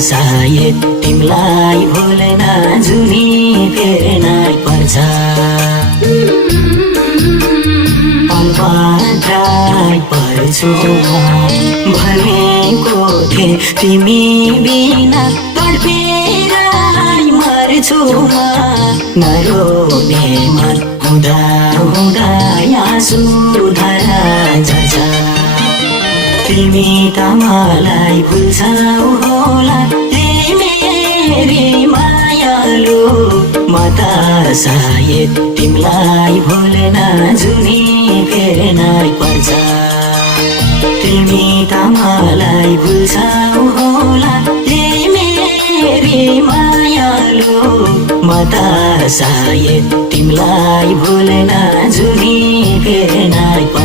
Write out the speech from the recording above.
सायद तिमीलाई भुल्न जुनी फेर्नै पर्छ अल्पत्राई पर्छु भनेको थिएँ तिमी बिना तडपेरै मर्छु नरोने मन हुँदा हुँदा आँसु धारा झर्छ तिमी त मलाई भुल्छौ होला मेरी मायालु म त सायद तिमीलाई भुल्न जुनी फेर्नै पर्छ तिमी त मलाई भुल्छौ होला मेरी मायालु म त सायद तिमीलाई भुल्न जुनी फेर्नै पर्छ